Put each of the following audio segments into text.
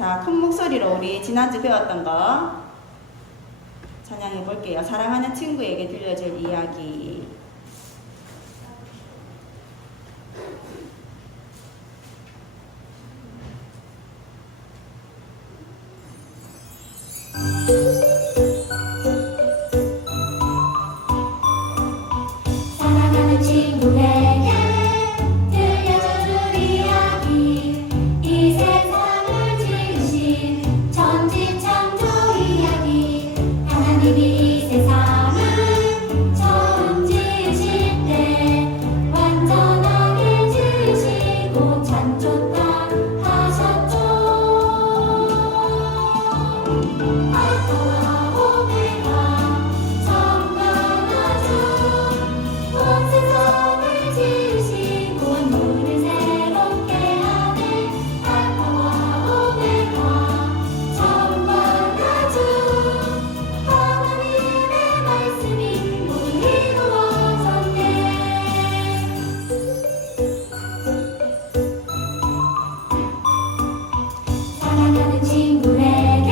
자, 큰 목소리로 우리 지난주 배웠던 거 찬양해 볼게요. 사랑하는 친구에게 들려줄 이야기. 사랑하는 친구에게 들려줄 이야기, 이 세상을 지으신 천지창조 이야기. 하나님이 이 세상을 처음 지으실 때 완전하게 지으시고 창조 다 하셨죠. 알파와 오메가 정말 온 세상을 지으시고 만물을 새롭게 하네. 알파와 오메가 정말 하나님의 말씀이 모두 이루어졌네. 사랑하는 친구에게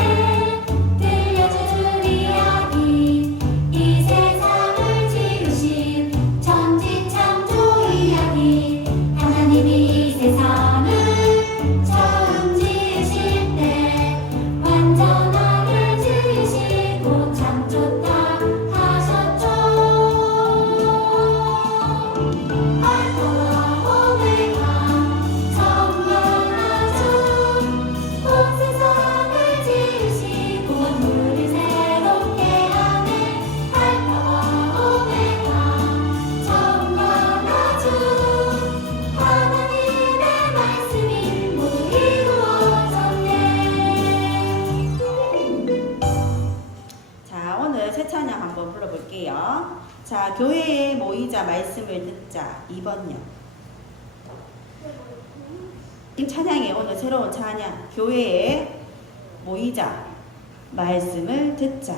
들려줄 이야기, 이 세상을 지으신 천지창조 이야기. 하나님이 이 세상을 처음 지으실 때 완전하게 지으시고 창조 다 하셨죠. 알파와 오메가 정말 온 세상을 지으시고 만물을 새롭게 하네. 알파와 오메가 정말 하나님의 말씀이 모두 이루어졌네. 자, 오늘 새 찬양 한번 불러볼게요. 자, 교회에 모이자 말씀을 듣자 2번요. 이 찬양이 오늘 새로운 찬양. 교회에 모이자 말씀을 듣자.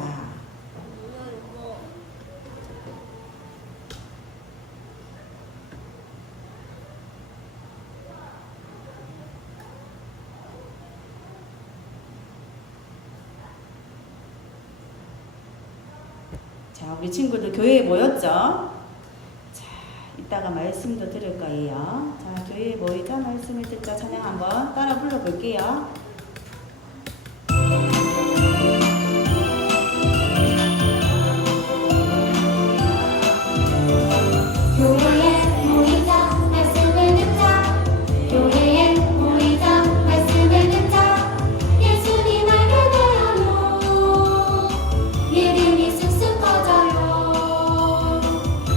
자, 우리 친구들 교회에 모였죠? 자, 이따가 말씀도 들을 거예요. 자, 교회에 모이자 말씀을 듣자 찬양 한번 따라 불러볼게요. 교회에 모이자 말씀을 듣자. 교회에 모이자 말씀을 듣자. 예수님 알게 되어요. 믿음이 쑥쑥 커져요.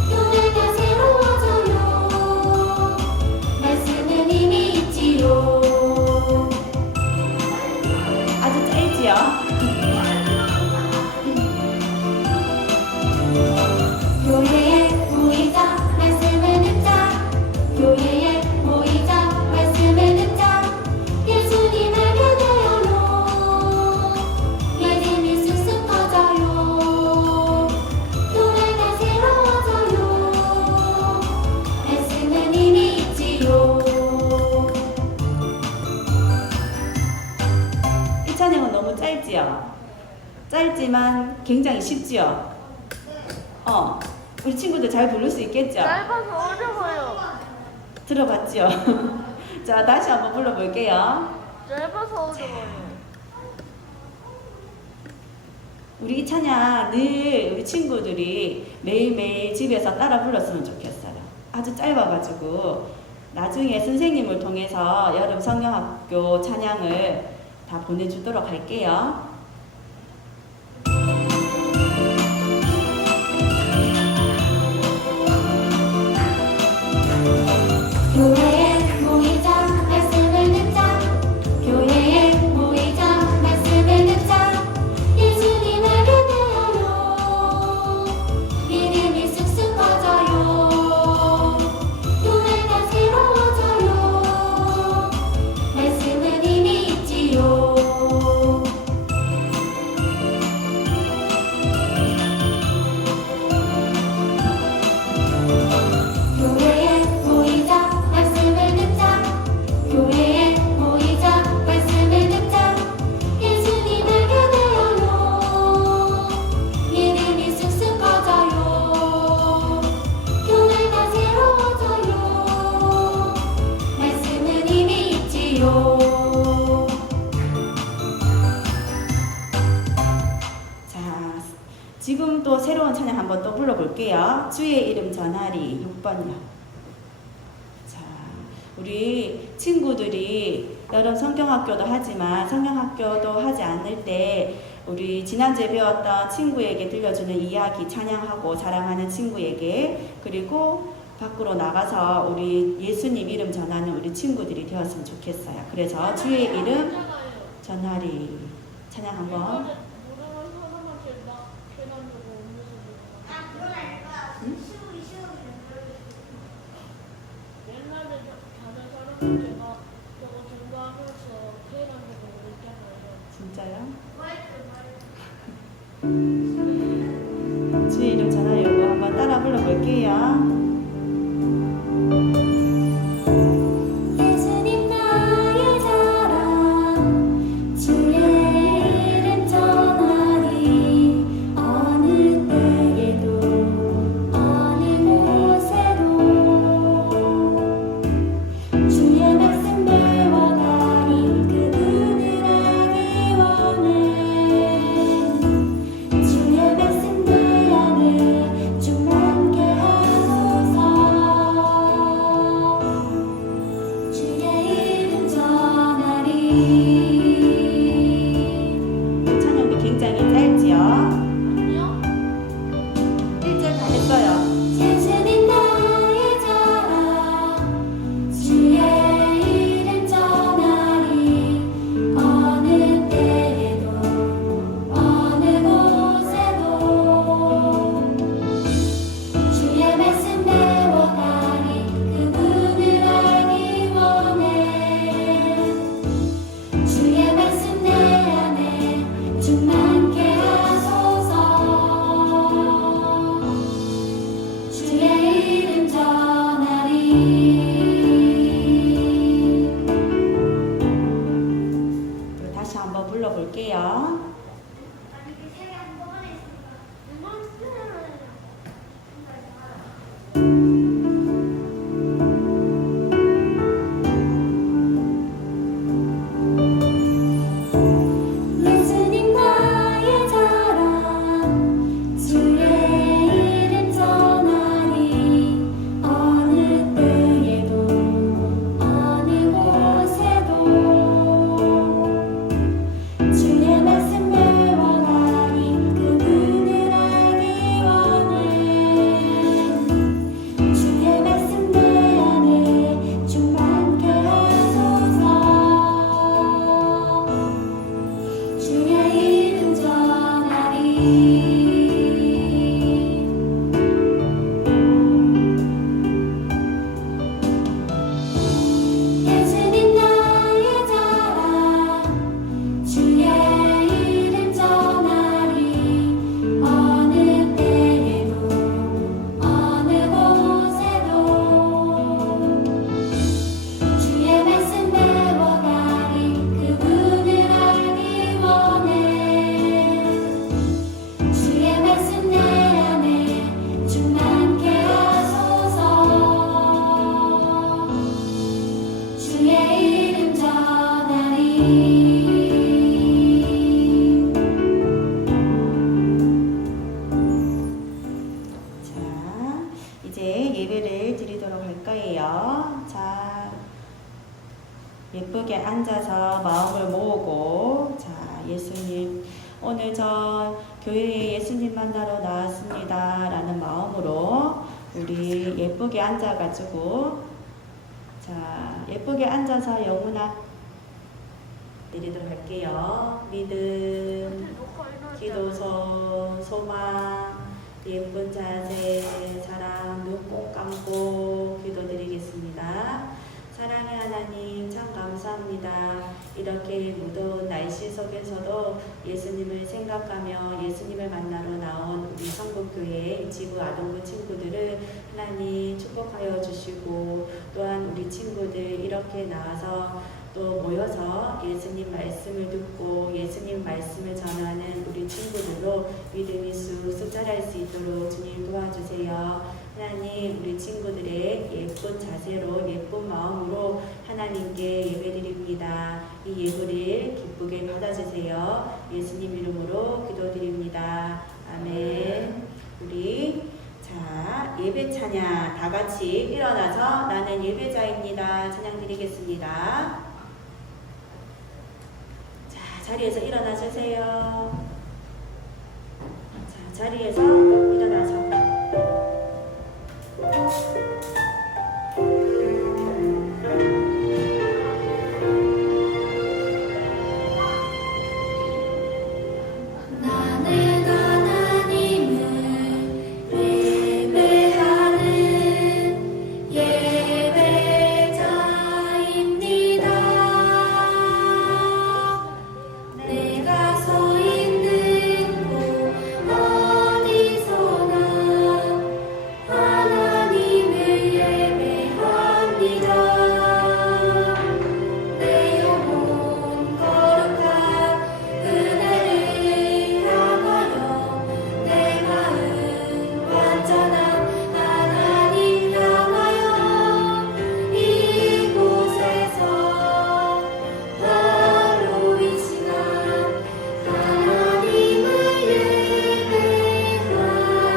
교회가 새로워져요. 말씀은 이미 있지요. 아주 짧지요? 교회에 모이자 말씀을 듣자. 교회에 모이자 말씀을 듣자. 예수님 알게 되어요. 믿음이 쑥쑥 커져요. 교회가 새로워져요. 말씀은 이미 있지요. 이 찬양은 너무 짧지요? 짧지만 굉장히 쉽지요? 우리 친구들 잘 부를 수 있겠죠? 짧아서 어려워요. 들어봤죠? 자, 다시 한번 불러볼게요. 짧아서 어려워요. 우리 이 찬양 늘 우리 친구들이 매일매일 집에서 따라 불렀으면 좋겠어요. 아주 짧아가지고 나중에 선생님을 통해서 여름 성경학교 찬양을 다 보내주도록 할게요. 교회에 모이자 말씀을 듣자. 교회에 모이자 말씀을 듣자. 예수님 알게 되어요. 믿음이 쑥쑥 커져요. 교회가 새로워져요. 말씀은 이미 있지요. 교회에 모이자 말씀을 새로운 찬양 한번 또 불러볼게요. 주의 이름 전하리 6번요. 자, 우리 친구들이 여러분 성경학교도 하지만 성경학교도 하지 않을 때 우리 지난주에 배웠던 친구에게 들려주는 이야기 찬양하고 사랑하는 친구에게 그리고 밖으로 나가서 우리 예수님 이름 전하는 우리 친구들이 되었으면 좋겠어요. 그래서 주의 이름 전하리 찬양 한번. 응? 진짜요? 주의 이름 전하려고 한번 따라 불러볼게요. 예수님 나의 자랑 주의 이름 전하리 어느 때에도 어느 곳에도 주의 말씀 배워가니 그분을 알기 원해 주의 말씀 내 안에 충만케 하소서 주의 이름 전하리 찬양이 굉장히 짧지요? 1절 다 했어요. 예수님 나의 자랑 주의 이름 전하리 어느 때에도 어느 곳에도 주의 말씀 배워가니 그분을 알기 원해 주의 말씀 내 안에 충만케 하소서 주의 이름 전하리 또 다시 한번 불러볼게요. 예수님 나의 자랑 주의 이름 전하리 어느 때에도 어느 곳에도 주의 말씀 배워가니 그분을 알기 원해 주의 말씀 내 안에 충만케 하소서 주의 이름 전하리 예수님 나의 자랑 주의 이름 전하리 어느 때에도 어느 곳에도 주의 말씀 배워가니 그분을 알기 원해 주의 말씀 내 안에 충만케 하소서 주의 이름 전하리 자, 이제 예배를 드리도록 할 거예요. 자, 예쁘게 앉아서 마음을 모으고, 자, 예수님, 오늘 저 교회에 예수님 만나러 나왔습니다. 라는 마음으로 우리 예쁘게 앉아가지고, 자, 예쁘게 앉아서 영훈아 드리도록 할게요. 믿음, 기도서, 소망, 예쁜 자세, 사랑, 눈 꼭 감고 기도드리겠습니다. 사랑의 하나님 참 감사합니다. 이렇게 무더운 날씨 속에서도 예수님을 생각하며 예수님을 만나러 나온 우리 성북교회 지구 아동부 친구들을 하나님 축복하여 주시고 또한 우리 친구들 이렇게 나와서 또 모여서 예수님 말씀을 듣고 예수님 말씀을 전하는 우리 친구들로 믿음이 쑥쑥 자랄 수 있도록 주님 도와주세요. 하나님 우리 친구들의 예쁜 자세로 예쁜 마음으로 하나님께 예배드립니다. 이 예배를 기쁘게 받아주세요. 예수님 이름으로 기도드립니다. 아멘. 우리 자 예배 찬양 다 같이 일어나서 나는 예배자입니다. 찬양 드리겠습니다. 자 자리에서 일어나 주세요. 자 자리에서 일어나서 나는 하나님을 예배하는 예배자입니다. 내가 서 있는 곳 어디서나 하나님을 예배합니다. 내 영혼 거룩한 그대를 향하여 내 마음 완전한 하나님 향하여 이곳에서 바로 이 시간 하나님을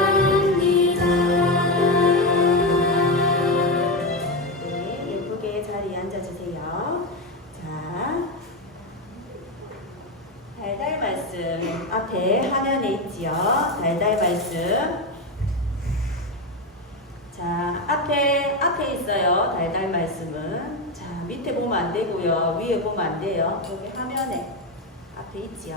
예배합니다. 네, 예쁘게 자리에 앉아주세요. 자, 달달 말씀 앞에 화면에 있지요. 달달 말씀. 자, 앞에 있어요. 달달 말씀은. 자, 밑에 보면 안 되고요. 위에 보면 안 돼요. 여기 화면에 앞에 있지요.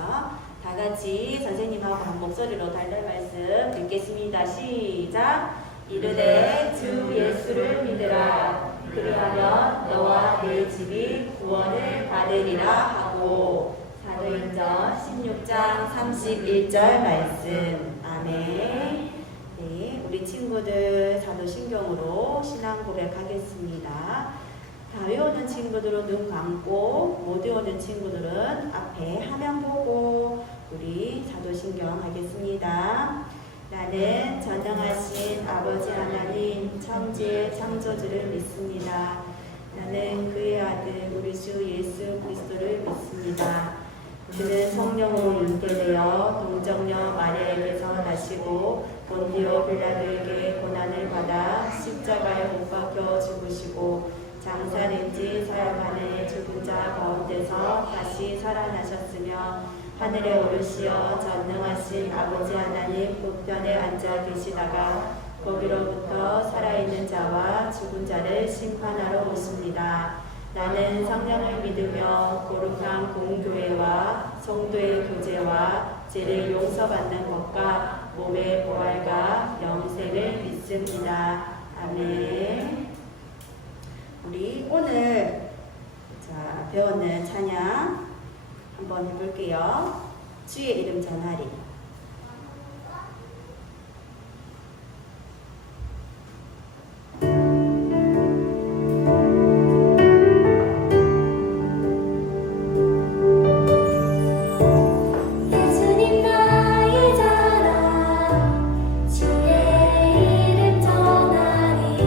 다 같이 선생님하고 한 목소리로 달달 말씀 읽겠습니다. 시작. 이르되 주 예수를 믿으라. 그리하면 너와 네 집이 구원을 받으리라 하고. 사도행전 16장 31절 말씀. 아멘. 네, 우리 친구들 사도신경으로 신앙 고백하겠습니다. 다 외우는 친구들은 눈 감고 못 외우는 친구들은 앞에 화면 보고 우리 사도신경 하겠습니다. 나는 전능하신 아버지 하나님 천지의 창조주를 믿습니다. 나는 그의 아들 우리 주 예수 그리스도를 믿습니다. 그는 성령으로 잉태되어 동정녀 마리아에게서 나시고 본디오 빌라도에게 고난을 받아 십자가에 못 박혀 죽으시고 장사된 지 사흘 만에 죽은 자 가운데서 다시 살아나셨으며 하늘에 오르시어 전능하신 아버지 하나님 우편에 앉아 계시다가 거기로부터 살아있는 자와 죽은 자를 심판하러 오십니다. 나는 성령을 믿으며 거룩한 공교회와 성도의 교제와 죄를 용서받는 것과 몸의 부활과 영생을 믿습니다. 아멘. 우리 오늘 자 배웠는 찬양 한번 해볼게요. 주의 이름 전하리. 예수님 나의 자랑 주의 이름 전하리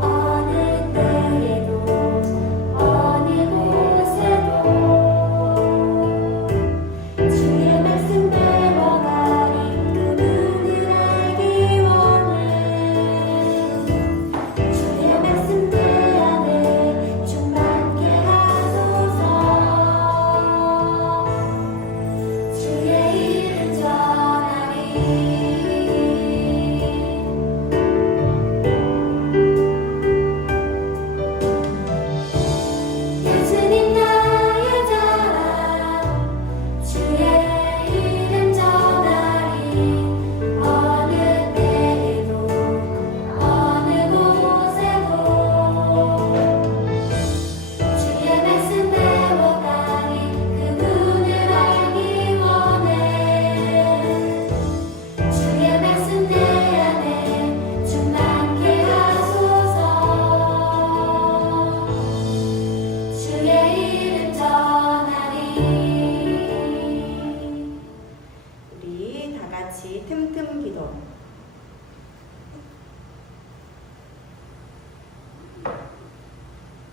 어느 때에도 어느 곳에도 주의 말씀 배워가리 그분을 알기 원해 주의 말씀 내 안에 충만케 하소서 주의 이름 전하리 예수님 나의 자랑 주의 이름 전하리 어느 때에도 어느 곳에도 주의 말씀 배워가리 그분을 알기 원해 주의 말씀 내 안에 충만케 하소서 주의 이름 전하리 우리 다 같이 틈틈 기도.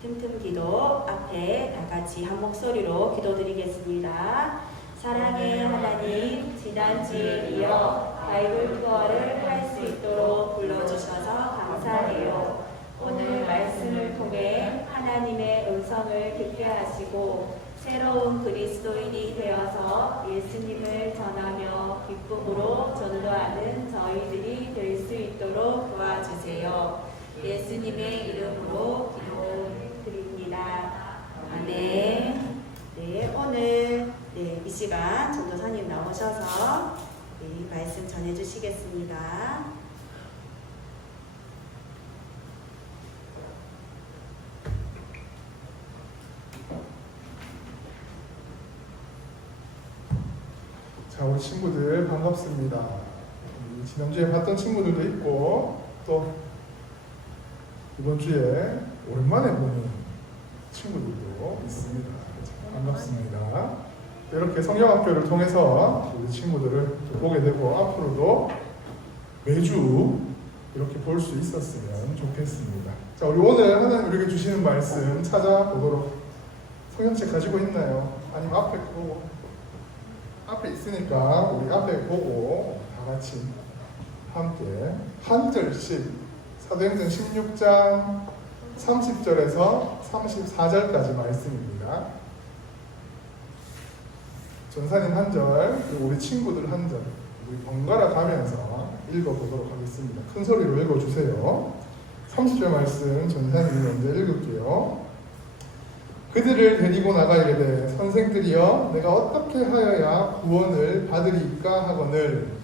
틈틈 기도 앞에 다 같이 한 목소리로 기도드리겠습니다. 사랑의 하나님, 지난주에 이어 바이블 투어를 할 수 있도록 불러주셔서 감사해요. 오늘 말씀을 통해 하나님의 음성을 듣게 하시고 새로운 그리스도인이 되어서 예수님을 전하며 기쁨으로 전도하는 저희들이 될 수 있도록 도와주세요. 예수님의 이름으로 기도드립니다. 아멘. 네, 오늘 이 시간 전도사님 나오셔서 말씀 전해주시겠습니다. 자, 우리 친구들 반갑습니다. 지난주에 봤던 친구들도 있고 또 이번 주에 오랜만에 보는 친구들도 있습니다. 반갑습니다. 이렇게 성경학교를 통해서 우리 친구들을 또 보게 되고 앞으로도 매주 이렇게 볼 수 있었으면 좋겠습니다. 자, 우리 오늘 하나님 우리에게 주시는 말씀 찾아보도록 성경책 가지고 있나요? 아니면 앞에 보고 앞에 있으니까 우리 앞에 보고 다 같이 함께 한 절씩 사도행전 16장 30절에서 34절까지 말씀입니다. 전사님 한 절, 그리고 우리 친구들 한 절, 우리 번갈아 가면서 읽어보도록 하겠습니다. 큰 소리로 읽어주세요. 30절 말씀 전사님이 먼저 읽을게요. 그들을 데리고 나가 이르되 선생들이여 내가 어떻게 하여야 구원을 받으리까 하거늘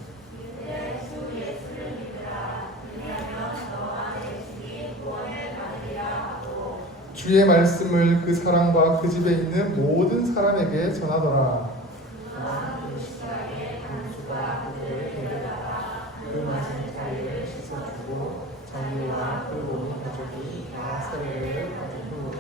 주의 말씀을 그 사람과 그 집에 있는 모든 사람에게 전하더라. 그 말씀 자리를 씻어주고 장로와 그 모든 가족이 다 세례를 받은 후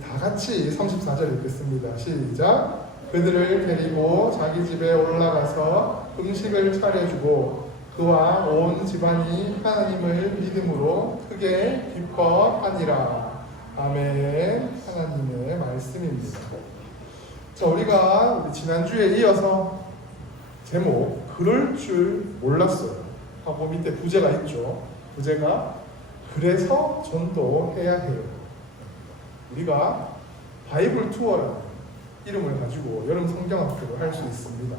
다 같이 34절 읽겠습니다. 시작. 그들을 데리고 자기 집에 올라가서 음식을 차려주고 그와 온 집안이 하나님을 믿음으로 크게 기뻐하니라. 아멘. 하나님의 말씀입니다. 자, 우리가 지난주에 이어서 제목 그럴 줄 몰랐어요 하고 밑에 부제가 있죠. 부제가 그래서 전도해야 해요. 우리가 바이블 투어라는 이름을 가지고 여름 성경학교를 할 수 있습니다.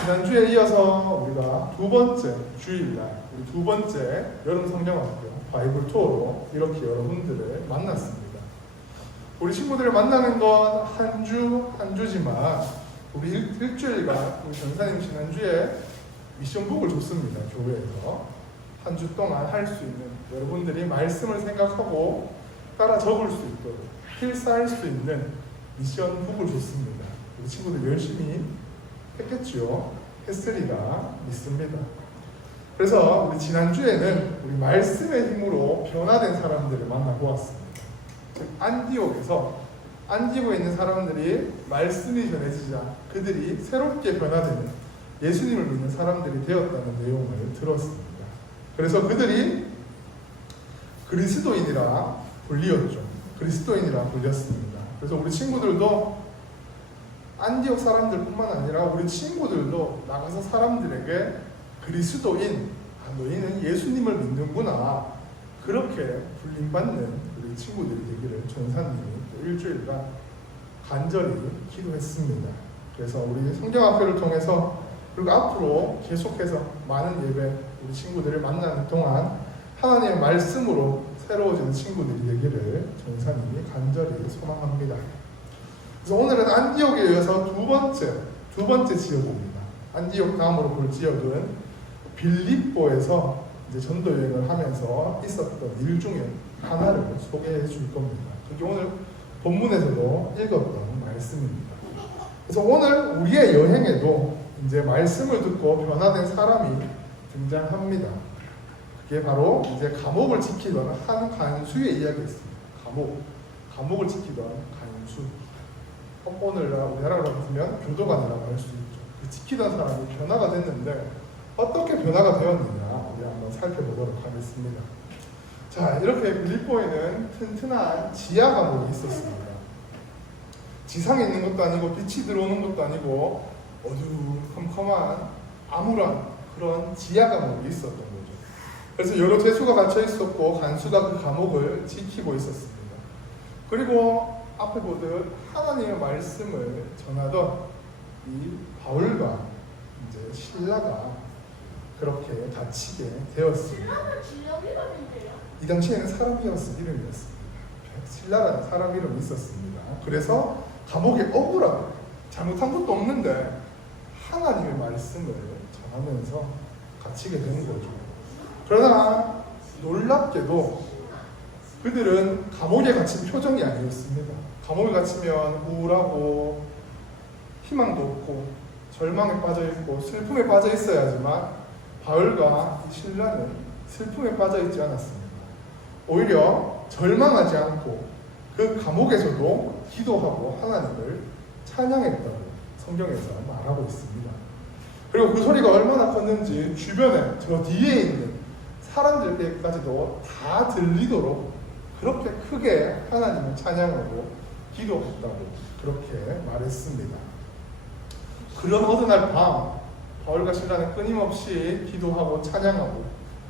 지난주에 이어서 우리가 두 번째 주일날 우리 두 번째 여름 성경학교 바이블 투어로 이렇게 여러분들을 만났습니다. 우리 친구들을 만나는 건 한 주지만 우리 일주일간 우리 전사님 지난주에 미션북을 줬습니다. 교회에서 한 주 동안 할 수 있는 여러분들이 말씀을 생각하고 따라 적을 수 있도록 필사할 수 있는 미션북을 줬습니다. 우리 친구들 열심히 했겠죠. 했으리라 믿습니다. 그래서 우리 지난주에는 우리 말씀의 힘으로 변화된 사람들을 만나보았습니다. 즉 안디옥에 있는 사람들이 말씀이 전해지자 그들이 새롭게 변화되는 예수님을 믿는 사람들이 되었다는 내용을 들었습니다. 그래서 그들이 그리스도인이라 불리었죠. 그리스도인이라 불렸습니다. 그래서 우리 친구들도 안디옥 사람들뿐만 아니라 우리 친구들도 나가서 사람들에게 그리스도인, 너희는 예수님을 믿는구나 그렇게 불림받는 우리 친구들이 되기를 전사님이 일주일간 간절히 기도했습니다. 그래서 우리 성경학교를 통해서 그리고 앞으로 계속해서 많은 예배 우리 친구들을 만나는 동안 하나님의 말씀으로 새로워지는 친구들이 되기를 전사님이 간절히 소망합니다. 그래서 오늘은 안디옥에 이어서 두 번째 지역입니다. 안디옥 다음으로 볼 지역은 빌립보에서 이제 전도 여행을 하면서 있었던 일 중에 하나를 소개해 줄 겁니다. 그게 오늘 본문에서도 읽었던 말씀입니다. 그래서 오늘 우리의 여행에도 이제 말씀을 듣고 변화된 사람이 등장합니다. 그게 바로 이제 감옥을 지키던 한 간수의 이야기였습니다. 감옥을 지키던 간수. 오늘 우리나라로 보면 교도관이라고 할 수 있죠. 그 지키던 사람이 변화가 됐는데 어떻게 변화가 되었느냐 우리 한번 살펴보도록 하겠습니다. 자, 이렇게 빌립보에는 튼튼한 지하 감옥이 있었습니다. 지상에 있는 것도 아니고 빛이 들어오는 것도 아니고 어두컴컴한 암울한 그런 지하 감옥이 있었던 거죠. 그래서 여러 죄수가 갇혀 있었고 간수가 그 감옥을 지키고 있었습니다. 그리고 앞에 보듯 하나님의 말씀을 전하던 이 바울과 이제 신라가 그렇게 갇히게 되었습니다. 이 당시에는 사람이었을 이름이었습니다. 신라라는 사람 이름이 있었습니다. 그래서 감옥에 억울하고 잘못한 것도 없는데 하나님의 말씀을 전하면서 갇히게 되는 거죠. 그러나 놀랍게도 그들은 감옥에 갇힌 표정이 아니었습니다. 감옥에 갇히면 우울하고 희망도 없고 절망에 빠져있고 슬픔에 빠져 있어야 하지만 바울과 신라는 슬픔에 빠져 있지 않았습니다. 오히려 절망하지 않고 그 감옥에서도 기도하고 하나님을 찬양했다고 성경에서 말하고 있습니다. 그리고 그 소리가 얼마나 컸는지 주변에 저 뒤에 있는 사람들에게까지도 다 들리도록 그렇게 크게 하나님을 찬양하고 기도했다고 그렇게 말했습니다. 그런 어느 날 밤 바울과 신라는 끊임없이 기도하고 찬양하고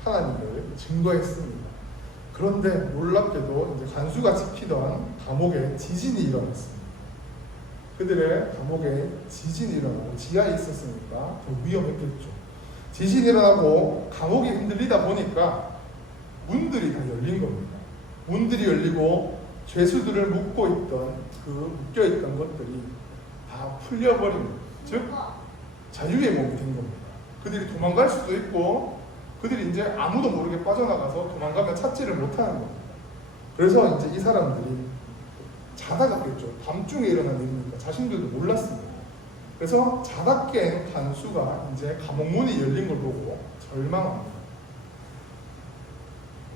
하나님을 증거했습니다. 그런데 놀랍게도 이제 간수가 지키던 감옥에 지진이 일어났습니다. 그들의 감옥에 지진이 일어나고 지하에 있었으니까 더 위험했겠죠. 지진이 일어나고 감옥이 흔들리다 보니까 문들이 다 열린 겁니다. 문들이 열리고 죄수들을 묶어있던 묶여있던 것들이 다 풀려버린, 즉 자유의 몸이 된 겁니다. 그들이 도망갈 수도 있고 그들이 이제 아무도 모르게 빠져나가서 도망가면 찾지를 못하는 겁니다. 그래서 이제 이 사람들이 자다가 깼죠. 밤중에 일어난 일이니까 자신들도 몰랐습니다. 그래서 자다 깬 간수가 이제 감옥 문이 열린 걸 보고 절망합니다.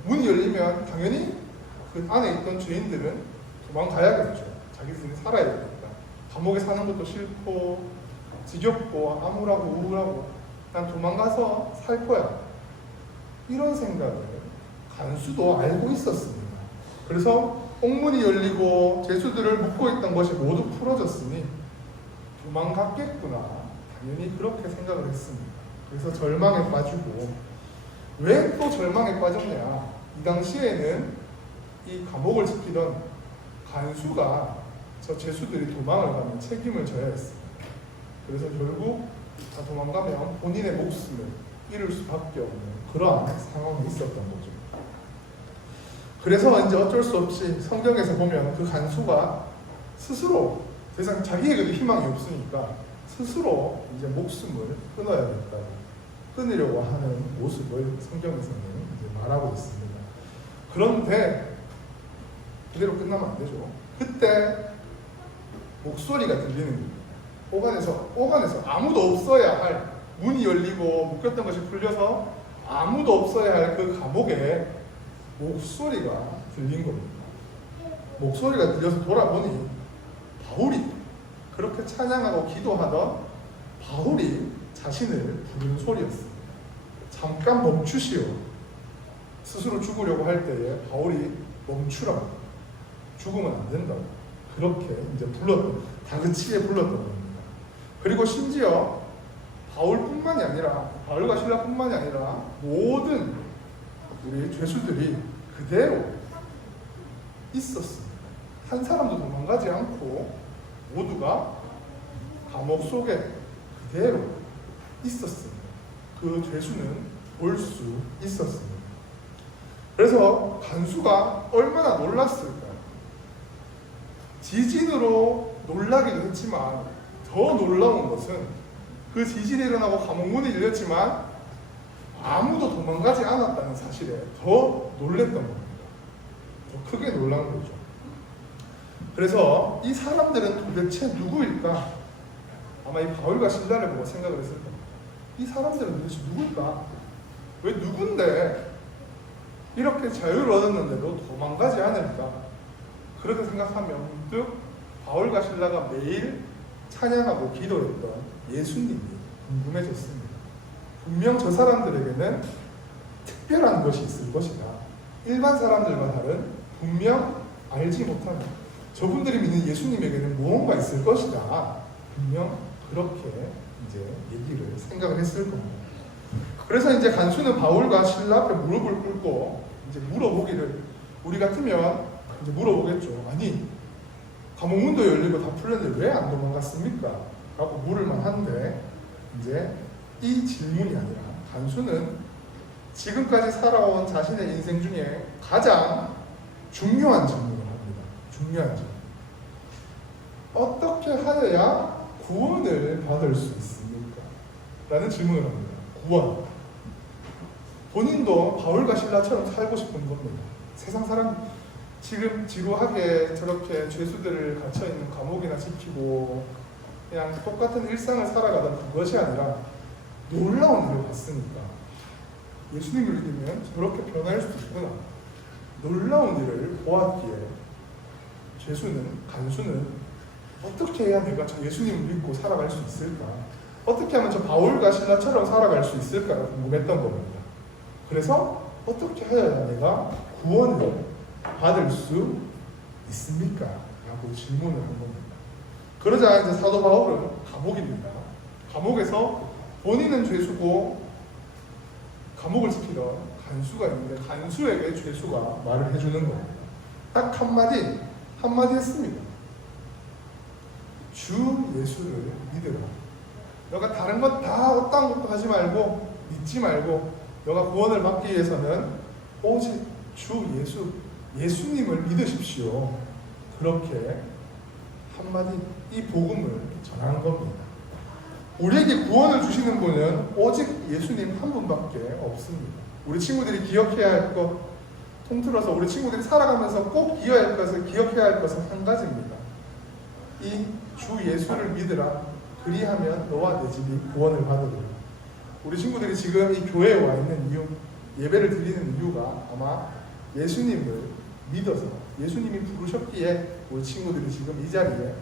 문이 열리면 당연히 그 안에 있던 죄인들은 도망가야겠죠. 자기들이 살아야 되니까. 감옥에 사는 것도 싫고 지겹고 암울하고 우울하고 난 도망가서 살 거야. 이런 생각을 간수도 알고 있었습니다. 그래서 옥문이 열리고 죄수들을 묶고 있던 것이 모두 풀어졌으니 도망갔겠구나. 당연히 그렇게 생각을 했습니다. 그래서 절망에 빠지고 왜 또 절망에 빠졌냐? 이 당시에는 이 감옥을 지키던 간수가 저 죄수들이 도망을 가면 책임을 져야 했습니다. 그래서 결국 다 도망가면 본인의 목숨을 잃을 수밖에 없는 그러한 상황이 있었던 거죠. 그래서 이제 어쩔 수 없이 성경에서 보면 그 간수가 스스로 더 이상 자기에게도 희망이 없으니까 스스로 이제 목숨을 끊어야겠다고 끊으려고 하는 모습을 성경에서는 이제 말하고 있습니다. 그런데 그대로 끝나면 안 되죠. 그때 목소리가 들리는 겁니다. 오간에서 아무도 없어야 할 문이 열리고 묶였던 것이 풀려서 아무도 없어야 할 그 감옥에 목소리가 들린 겁니다. 목소리가 들려서 돌아보니 바울이 그렇게 찬양하고 기도하던 바울이 자신을 부르는 소리였습니다. 잠깐 멈추시오. 스스로 죽으려고 할 때에 바울이 멈추라고, 죽으면 안 된다고 그렇게 이제 다그치게 불렀던 겁니다. 그리고 심지어 바울뿐만이 아니라 바울과 신라뿐만이 아니라 모든 우리 죄수들이 그대로 있었습니다. 한 사람도 도망가지 않고 모두가 감옥 속에 그대로 있었습니다. 그 죄수는 볼 수 있었습니다. 그래서 간수가 얼마나 놀랐을까요? 지진으로 놀라기도 했지만 더 놀라운 것은 그 지진이 일어나고 감옥문이 열렸지만 아무도 도망가지 않았다는 사실에 더 놀랬던 겁니다. 더 크게 놀란 거죠. 그래서 이 사람들은 도대체 누구일까? 아마 이 바울과 신라를 보고 생각을 했을 겁니다. 이 사람들은 도대체 누굴까? 왜 누군데 이렇게 자유를 얻었는데도 도망가지 않을까? 그렇게 생각하면 문득 바울과 신라가 매일 찬양하고 기도했던 예수님이 궁금해졌습니다. 분명 저 사람들에게는 특별한 것이 있을 것이다. 일반 사람들과 다른 분명 알지 못하는 저분들이 믿는 예수님에게는 무언가 있을 것이다. 분명 그렇게 이제 얘기를 생각을 했을 겁니다. 그래서 이제 간수는 바울과 신라 앞에 무릎을 꿇고 이제 물어보기를, 우리 같으면 이제 물어보겠죠. 아니, 감옥문도 열리고 다 풀렸는데 왜 안 도망갔습니까? 라고 물을 만한데, 이제 이 질문이 아니라 간수는 지금까지 살아온 자신의 인생 중에 가장 중요한 질문을 합니다. 중요한 질문. 어떻게 하여야 구원을 받을 수 있습니까? 라는 질문을 합니다. 구원. 본인도 바울과 신라처럼 살고 싶은 겁니다. 세상 사람 지금 지루하게 저렇게 죄수들을 갇혀있는 감옥이나 지키고 그냥 똑같은 일상을 살아가던 그것이 아니라 놀라운 일을 봤으니까 예수님을 믿으면 저렇게 변할 수 있구나. 놀라운 일을 보았기에 죄수는, 간수는 어떻게 해야 내가 저 예수님을 믿고 살아갈 수 있을까? 어떻게 하면 저 바울과 신라처럼 살아갈 수 있을까가 궁금했던 겁니다. 그래서 어떻게 해야 내가 구원을 받을 수 있습니까? 라고 질문을 한 겁니다. 그러자 이제 사도 바울은 감옥입니다. 감옥에서 본인은 죄수고 감옥을 지키던 간수가 있는데 간수에게 죄수가 말을 해주는 겁니다. 딱 한마디 했습니다. 주 예수를 믿으라. 너가 다른 것 다 어떤 것도 하지 말고 믿지 말고 너가 구원을 받기 위해서는 오직 주 예수님을 믿으십시오. 그렇게 한마디 이 복음을 전하는 겁니다. 우리에게 구원을 주시는 분은 오직 예수님 한 분밖에 없습니다. 우리 친구들이 기억해야 할 것, 통틀어서 우리 친구들이 살아가면서 꼭 기억해야 할 것은 한 가지입니다. 이 주 예수를 믿으라. 그리하면 너와 내 집이 구원을 받으리라. 우리 친구들이 지금 이 교회에 와 있는 이유, 예배를 드리는 이유가 아마 예수님을 믿어서 예수님이 부르셨기에 우리 친구들이 지금 이 자리에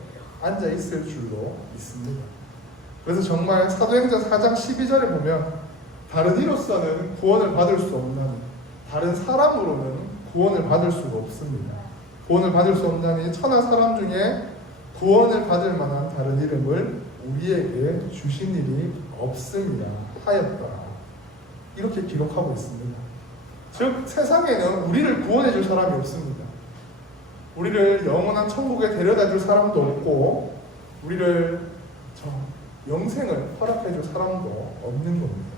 앉아 있을 줄로 믿습니다. 그래서 정말 사도행전 4장 12절에 보면 다른 이로서는 구원을 받을 수 없나니 다른 사람으로는 구원을 받을 수가 없습니다. 구원을 받을 수 없나니 천하 사람 중에 구원을 받을 만한 다른 이름을 우리에게 주신 일이 없습니다 하였다. 이렇게 기록하고 있습니다. 즉 세상에는 우리를 구원해 줄 사람이 없습니다. 우리를 영원한 천국에 데려다 줄 사람도 없고 우리를 영생을 허락해 줄 사람도 없는 겁니다.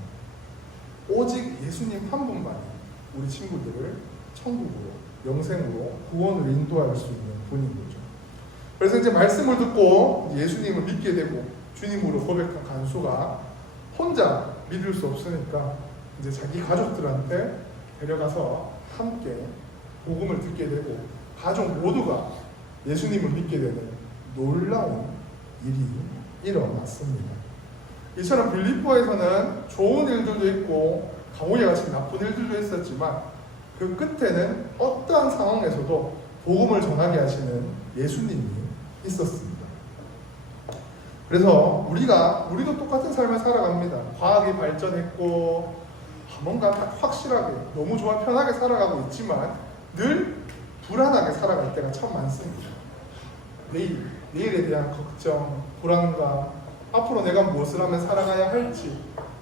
오직 예수님 한 분만이 우리 친구들을 천국으로, 영생으로, 구원을 인도할 수 있는 분인 거죠. 그래서 이제 말씀을 듣고 예수님을 믿게 되고 주님으로 고백한 간수가 혼자 믿을 수 없으니까 이제 자기 가족들한테 데려가서 함께 복음을 듣게 되고 가족 모두가 예수님을 믿게 되는 놀라운 일이 일어났습니다. 이처럼 빌립보에서는 좋은 일들도 있고 감옥에 갇힌 나쁜 일들도 있었지만 그 끝에는 어떠한 상황에서도 복음을 전하게 하시는 예수님이 있었습니다. 그래서 우리도 똑같은 삶을 살아갑니다. 과학이 발전했고 뭔가 딱 확실하게 너무 좋아 편하게 살아가고 있지만 늘 불안하게 살아갈 때가 참 많습니다. 내일에 대한 걱정, 불안감, 앞으로 내가 무엇을 하면 살아가야 할지,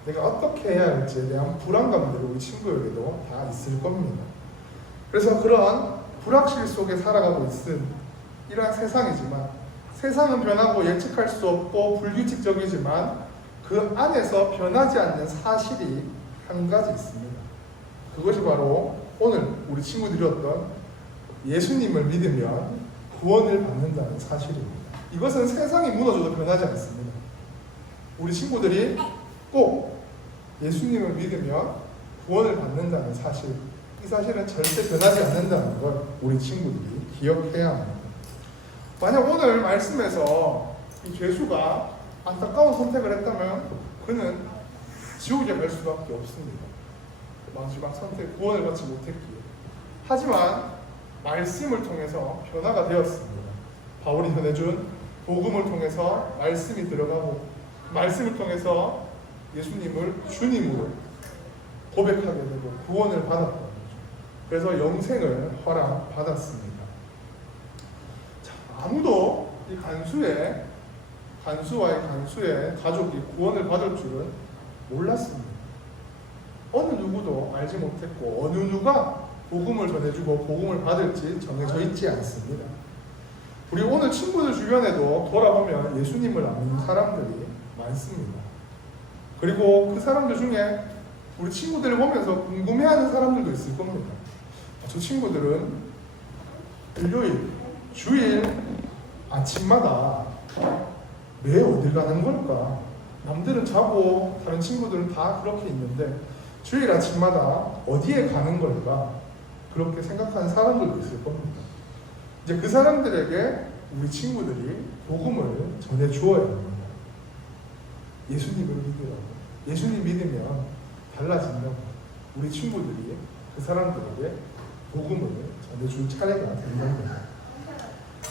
내가 어떻게 해야 할지에 대한 불안감들이 우리 친구에게도 다 있을 겁니다. 그래서 그런 불확실 속에 살아가고 있은 이러한 세상이지만 세상은 변하고 예측할 수 없고 불규칙적이지만 그 안에서 변하지 않는 사실이 한 가지 있습니다. 그것이 바로 오늘 우리 친구들이 어떤 예수님을 믿으면 구원을 받는다는 사실입니다. 이것은 세상이 무너져도 변하지 않습니다. 우리 친구들이 꼭 예수님을 믿으면 구원을 받는다는 사실, 이 사실은 절대 변하지 않는다는 걸 우리 친구들이 기억해야 합니다. 만약 오늘 말씀에서 이 죄수가 안타까운 선택을 했다면 그는 지옥에 갈 수밖에 없습니다. 마지막 선택, 구원을 받지 못했기에. 하지만 말씀을 통해서 변화가 되었습니다. 바울이 전해준 복음을 통해서 말씀이 들어가고 말씀을 통해서 예수님을 주님으로 고백하게 되고 구원을 받았던 거죠. 그래서 영생을 허락받았습니다. 자, 아무도 이 간수와의 간수의 가족이 구원을 받을 줄은 몰랐습니다. 누구도 알지 못했고 어느 누가 복음을 전해주고 복음을 받을지 정해져 있지 않습니다. 우리 오늘 친구들 주변에도 돌아보면 예수님을 안 믿는 사람들이 많습니다. 그리고 그 사람들 중에 우리 친구들을 보면서 궁금해하는 사람들도 있을 겁니다. 저 친구들은 일요일, 주일 아침마다 매 어딜 가는 걸까? 남들은 자고 다른 친구들은 다 그렇게 있는데 주일 아침마다 어디에 가는 걸까? 그렇게 생각하는 사람들도 있을 겁니다. 이제 그 사람들에게 우리 친구들이 복음을 전해 주어야 합니다. 예수님을 믿으라고. 예수님 믿으면 달라진다고. 우리 친구들이 그 사람들에게 복음을 전해줄 차례가 된다는 거예요.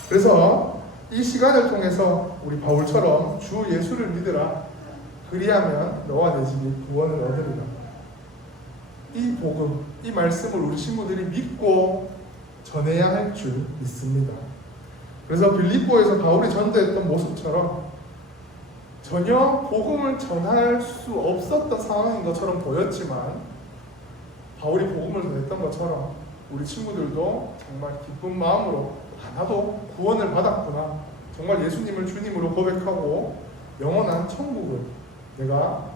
그래서 이 시간을 통해서 우리 바울처럼 주 예수를 믿으라. 그리하면 너와 내 집이 구원을 얻으리라. 이 복음, 이 말씀을 우리 친구들이 믿고 전해야 할 줄 믿습니다. 그래서 빌립보에서 바울이 전도했던 모습처럼 전혀 복음을 전할 수 없었던 상황인 것처럼 보였지만 바울이 복음을 전했던 것처럼 우리 친구들도 정말 기쁜 마음으로 나도 구원을 받았구나, 정말 예수님을 주님으로 고백하고 영원한 천국을 내가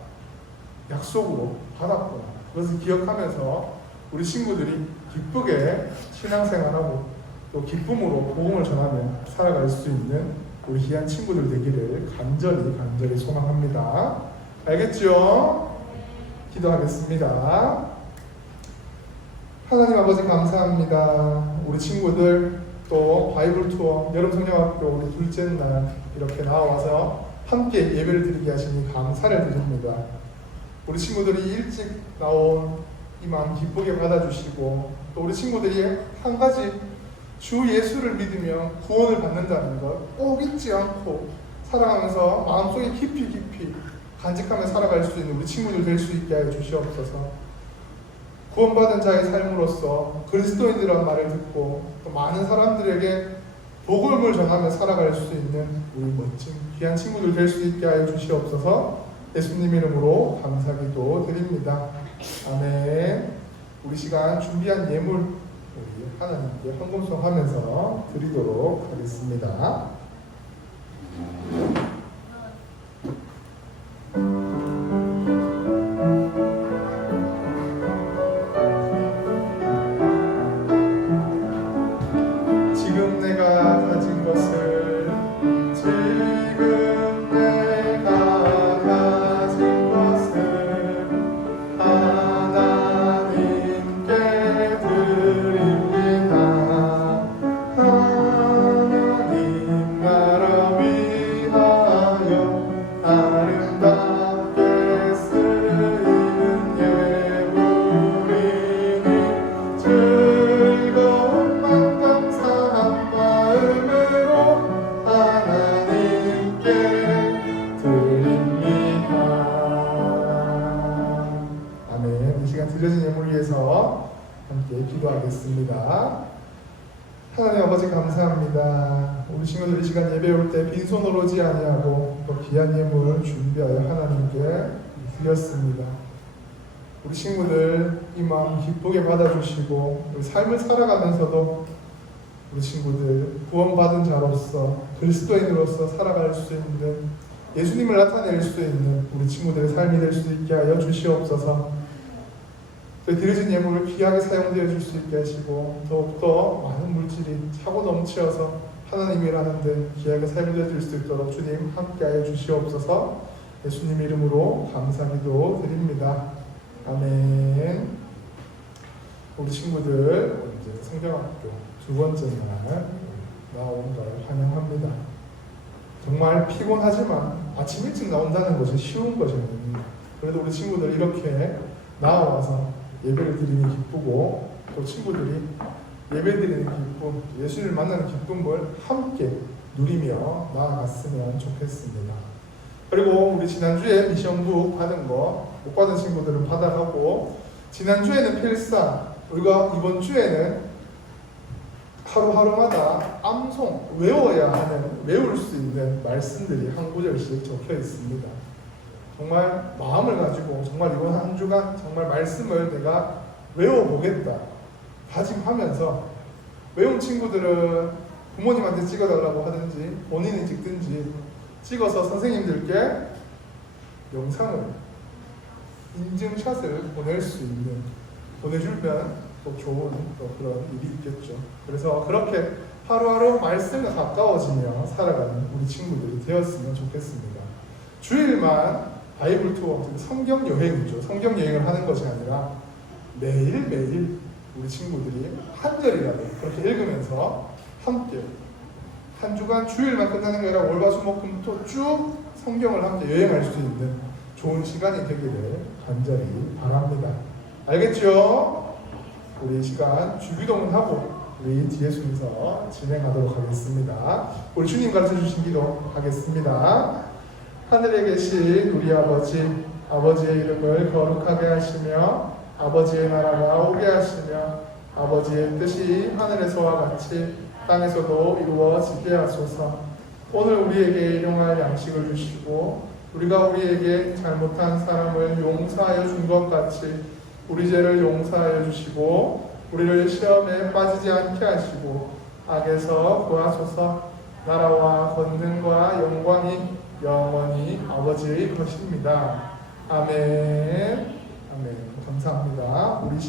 약속으로 받았구나, 그것을 기억하면서 우리 친구들이 기쁘게 신앙생활하고 또 기쁨으로 복음을 전하며 살아갈 수 있는 우리 귀한 친구들 되기를 간절히 소망합니다. 알겠죠? 기도하겠습니다. 하나님 아버지 감사합니다. 우리 친구들 또 바이블 투어 여름 성경학교 우리 둘째 날 이렇게 나와서 함께 예배를 드리게 하시니 감사를 드립니다. 우리 친구들이 일찍 나온 이 마음 기쁘게 받아주시고 또 우리 친구들이 한 가지 주 예수를 믿으며 구원을 받는다는 것 꼭 잊지 않고 살아가면서 마음속에 깊이 간직하며 살아갈 수 있는 우리 친구들 될 수 있게 하여 주시옵소서. 구원받은 자의 삶으로서 그리스도인이라는 말을 듣고 또 많은 사람들에게 복음을 전하며 살아갈 수 있는 우리 멋진 귀한 친구들 될 수 있게 하여 주시옵소서. 예수님 이름으로 감사기도 드립니다. 아멘. 우리 시간 준비한 예물 우리 하나님께 헌금송하면서 드리도록 하겠습니다. 지금 내가 가진 것을 지금 내가 가진 것을 하나님께 드립니다. 하나님 나라 위하여 아름답게 쓰이는 예물이니 즐거운 맘 감사한 마음으로 하나님께 드립니다. 아멘. 이 시간 드려진 예물을 위해서 함께 기도하겠습니다. 하나님 아버지 감사합니다. 우리 친구들 이 시간 예배 올 때 빈손으로 오지 아니하고 또 귀한 예물 준비하여 하나님께 드렸습니다. 우리 친구들 이 마음 기쁘게 받아주시고 우리 삶을 살아가면서도 우리 친구들 구원받은 자로서 그리스도인으로서 살아갈 수 있는 예수님을 나타낼 수 있는 우리 친구들의 삶이 될 수 있게 하여 주시옵소서. 저희 드려진 예물을 귀하게 사용되어 줄 수 있게 하시고 더욱더 많은 물질이 차고 넘치어서 하나님 일하는데 귀하게 사용되어 줄 수 있도록 주님 함께하여 주시옵소서. 예수님 이름으로 감사기도 드립니다. 아멘. 우리 친구들 이제 성경학교 두 번째 날 나온 걸 환영합니다. 정말 피곤하지만 아침 일찍 나온다는 것이 쉬운 것이 아닙니다. 그래도 우리 친구들 이렇게 나와서 예배를 드리니 기쁘고 또 친구들이 예배 드리는 기쁨, 예수를 만나는 기쁨을 함께 누리며 나아갔으면 좋겠습니다. 그리고 우리 지난주에 미션북 받은 거 못 받은 친구들은 받아가고 지난주에는 필사, 우리가 이번 주에는 하루하루마다 암송, 외워야 하는, 외울 수 있는 말씀들이 한 구절씩 적혀 있습니다. 정말 마음을 가지고 정말 이번 한 주간 정말 말씀을 내가 외워보겠다 다짐하면서, 외운 친구들은 부모님한테 찍어달라고 하든지 본인이 찍든지 찍어서 선생님들께 영상을, 인증샷을 보낼 수 있는, 보내주면 또 좋은 또 그런 일이 있겠죠. 그래서 그렇게 하루하루 말씀에 가까워지며 살아가는 우리 친구들이 되었으면 좋겠습니다. 주일만 바이블 투어, 성경 여행이죠. 성경 여행을 하는 것이 아니라 매일매일 우리 친구들이 한 절이라도 그렇게 읽으면서 함께 한 주간, 주일만 끝나는 게 아니라 월화수목금토 쭉 성경을 함께 여행할 수 있는 좋은 시간이 되기를 간절히 바랍니다. 알겠죠? 우리 이 시간 주기도문 하고 우리 뒤에 순서 진행하도록 하겠습니다. 우리 주님 가르쳐 주신 기도 하겠습니다. 하늘에 계신 우리 아버지, 아버지의 이름을 거룩하게 하시며 아버지의 나라가 오게 하시며 아버지의 뜻이 하늘에서와 같이 땅에서도 이루어지게 하소서. 오늘 우리에게 일용할 양식을 주시고 우리가 우리에게 잘못한 사람을 용서하여 준 것 같이 우리 죄를 용서하여 주시고 우리를 시험에 빠지지 않게 하시고 악에서 구하소서. 나라와 권능과 영광이 영원히 아버지의 것입니다. 아멘. 아멘. 감사합니다. 우리